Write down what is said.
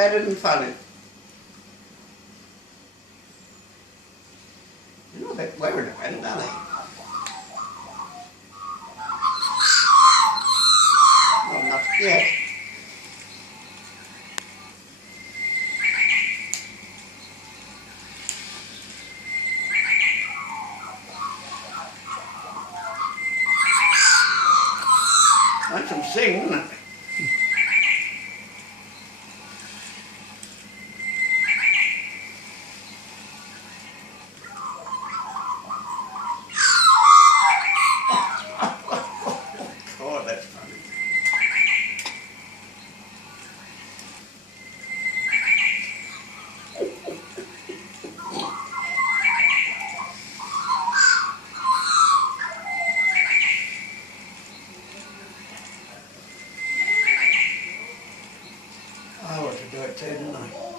better than funny. You know, they're clever defending, aren't they? No, not yet. Let them sing, isn't it? Oh, that's funny. I ought to do it too, didn't I?